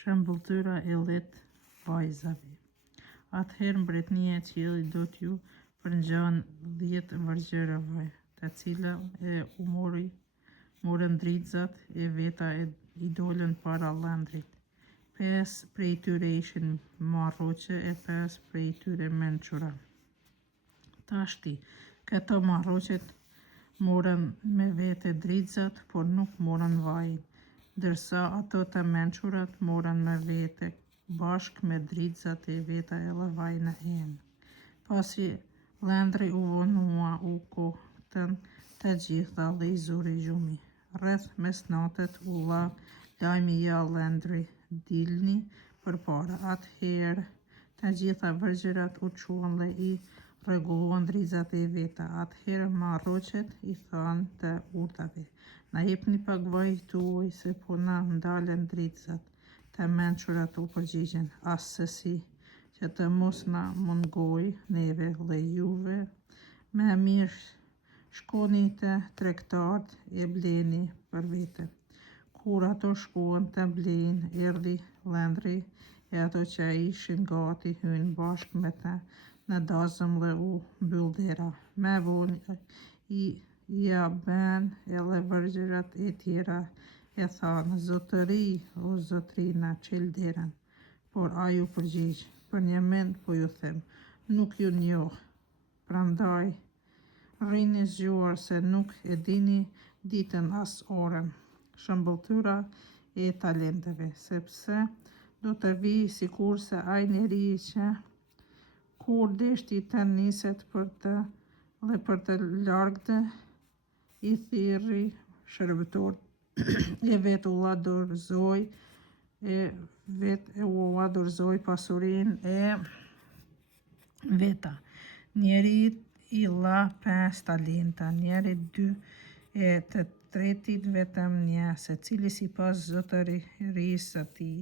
Shëmbëltyra e lehtë vajzave. Atëherë mbretënia e qiellit do t'ju përngjan 10 vargjerave, të cilat u morën drizat e veta e I dolën para lëndrit. 5 prej tyre ishin marroqe e 5 prej tyre mençura. Tashti, këto marroqet morën me vete drizat, por nuk morën vajin, ndërsa ato të mençurat morën me vete bashkë me drizat e veta edhe vajin e hen. Pasi lëndri u vonua u kohën të gjitha dhe I zuri gjumi. Rreth mesnatet u la lajmi ja lëndri dilni përpara. Atëherë të gjitha vargjerat u çuan dhe I rregulluan drizat e veta. Atëherë marroqet I thanë të urtave: "Na jepni pak vaj tuaj se po na ndalen drizat." Të mençurat u përgjigjen: "Asesi që të mos na mungoj neve dhe juve, më mirë shkoni te tregtarët e bleni për vete." Kur ato shkuan të blejnë, erdhi lëndri e ato që ishin gati hynë bashkë me të në dazëm dhe u mbyll dera. Me vonë ja bën edhe vargjerat e tjera e thanë: "Zotëri, o zotëri, na çel derën." Por ai u përgjigj: "Për një mend po ju them, nuk ju njoh, prandaj rrini zgjuar se nuk e dini ditën as orën." Shëmbëltyra e talenteve. Sepse do të vijë sikurse ai njeri që kur deshti të niset për të largët, I thirrri shërbëtorët e vet u ua dorëzoi pasurinë e veta. Njërit I la 5 talenta, njërit 2 e të tretit vetëm 1, secili sipas zotërisë së tij,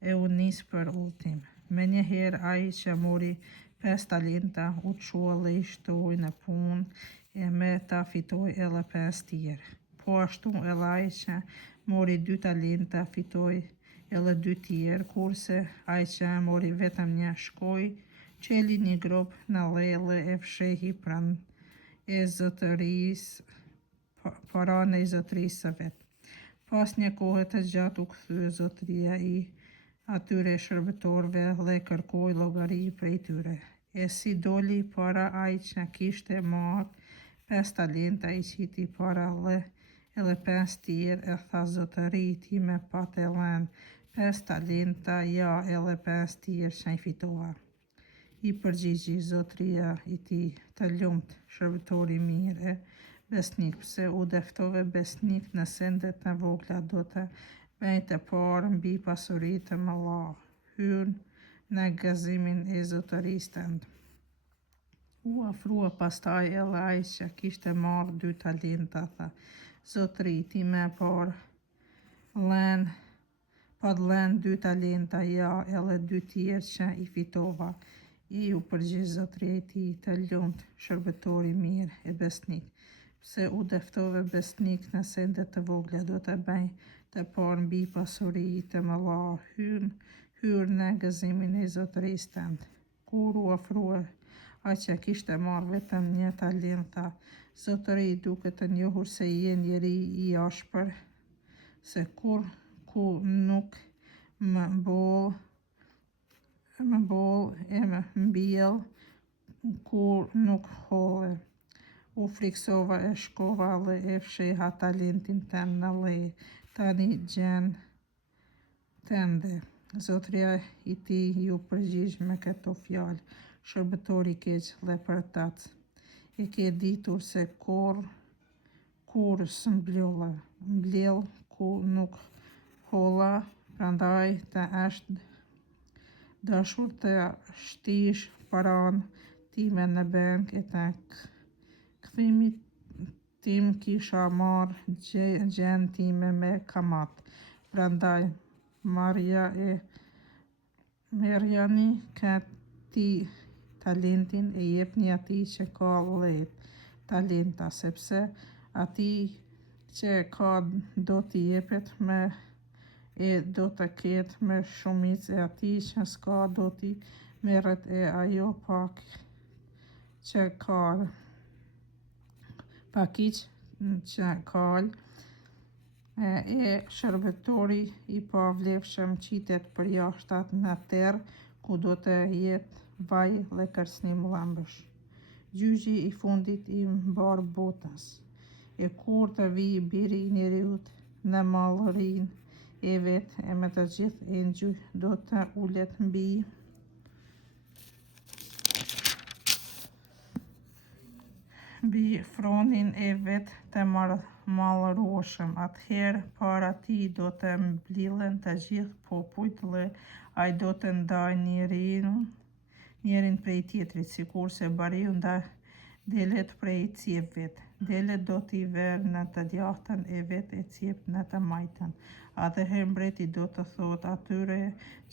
e u nis për udhtim. Menjëherë ai që mori 5 talenta u çua dhe I shtoi në punë e me ta fitoi edhe 5 tjerë. Po ashtu edhe ai që mori 2 talenta fitoi edhe 2 tjerë, kurse ai që mori vetëm 1 shkoi, çeli një grop në le dhe e fshehi pranë e zotërisë së vet. Pas një kohe të gjatë u kthye zotëria I atyre shërbëtorëve dhe kërkoi llogari prej tyre. E si doli para ai që kishte marrë 5 talenta, I qiti para dhe edhe 5 tjerë e tha: "Zotëri time patë lënë 5 talenta, ja edhe 5 tjerë që I fitova." I përgjigji zotëria I tij: "Të lumt, shërbëtori I mirë e besnik, pse u deftove besnik në sende të vogla, do të bëj të parë mbi pasuri të mëdha. Hyr në gëzimin e zotërisë tënde." U afrua pastaj edhe ai që kishte marrë 2 talenta, tha: "Zotëri time pat lënë 2 talenta, ja edhe 2 tjerë që I fitova." I u përgjigj zotëria I tij: "Të lumt, shërbëtori I mirë e besnik, pse u deftove besnik në sende të vogla, do të bëj të parë mbi pasuri të mëdha. Hyr në gëzimin e zotërisë tënde." Kur u ofrua ai që kishte marrë vetëm 1 talent, tha: "Zotëri, duke të njohur se je njeri I ashpër, se kur ku nuk më boll e më mbjell, kur nuk holle, u friksova e shkova dhe e fsheha talentin tem në le. Tani gjën tënde." Zotëria I tij ju përgjigj me këto fjalë: "Shërbëtor I keq dhe përtac, e ke ditur se kur s'mbjell, ku nuk holla, prandaj të është dashur të shtysh paranë time në bank, e te kthimit tim kisha marrë gjën time me kamat. Prandaj merrjani këtij talentin e jepni atij që ka 10 talenta, sepse atij që ka do t'i jepet më e do të ketë me shumicë e atij që s'ka do t'i merret e ajo pak që ka pakiq që kalë e shërbetori i pavlefshëm qitet përjashtat në terr ku do të jetë vaj dhe kërcënim llambësh. Gjyqi i fundit i mbar botës. E kur të vijë biri i njeriut në mallërinë e vet e me të gjithë engjëj do të ulet mbi fronin e vet të mallërueshëm. Atëherë para tij do të mblidhen të gjithë popujt dhe ai do të ndajë njërin prej tjetrit, sikurse bariu ndaj delet prej cepëve. Delet do t'i verë në të djathtën e vet e cepët në të majtën. Atëherë mbreti do të thotë atyre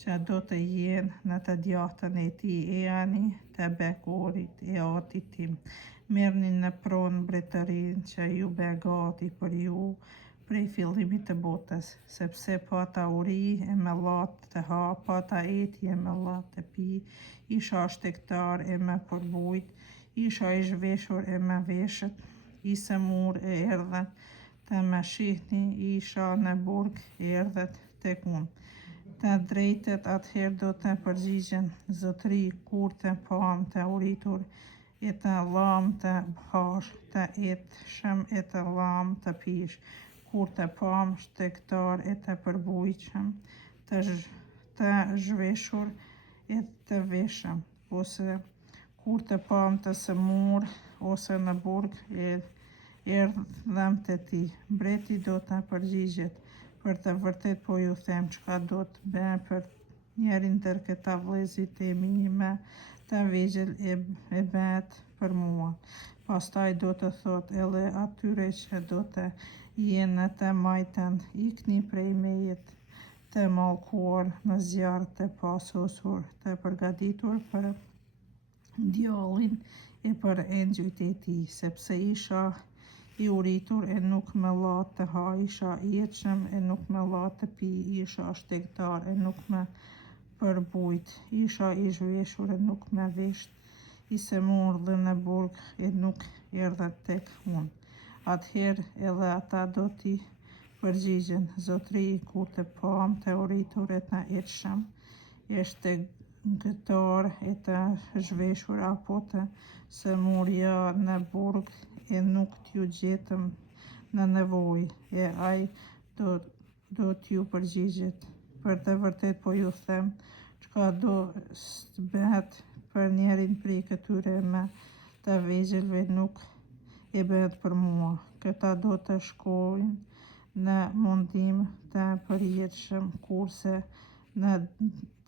që do të jenë në të djathtën e tij: "Ejani te bekorit e atit tim, merrni në pronë mbretërinë që ju be gati për ju prej fillimit të botës, sepse pata uri e me llatë të ha, pata etje e me llatë të pi, isha shtektar e me përbujt, isha i zhveshur e me veshët, i sëmur e erdhët të më shihni, isha në burg e erdhët tek unë." Të drejtët atëherë do të përgjigjen: "Zotëri, kur të pam të uritur e të lam të hash, të etshëm e të lam të pish, kur të pam shtektar e të përbujshëm, të zhveshur e të veshëm, ose kur të pam të sëmur ose në burg e erdhem te ti." Mbreti do të përgjigjet: "Për të vërtet po ju them, çka do të bëj për njërin ndër këta vëllezërit e mi më të vegjël e bëhet për mua." Pastaj do të thotë edhe atyre që do të jenë në të majtën: "Ikni prej meje të mallkuar në zjarr të pasosur, të përgatitur për djallin e për engjëjt e tij, sepse isha i uritur e nuk me llatë të ha, isha i etshëm e nuk me llatë të pi, isha shtektar e nuk me përbujt, isha i zhveshur e nuk me vesht, i sëmur dhe në burg e nuk erdhët tek unë." Atëherë edhe ata do t'i përgjigjen: "Zotëri, kur të pam të uritur e të etshëm, e shtektar e të zhveshur apo të sëmur ja në burg e nuk t'ju gjetëm në nevojë." E ai do t'ju përgjigjet: "Për të vërtet po ju them, çka do të bëhet për njërin prej këtyre më të vegjëlve nuk e bëhet për mua." Këta do të shkojnë në mundim të përjetshëm, kurse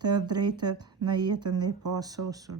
të drejtët në jetën e pasosur.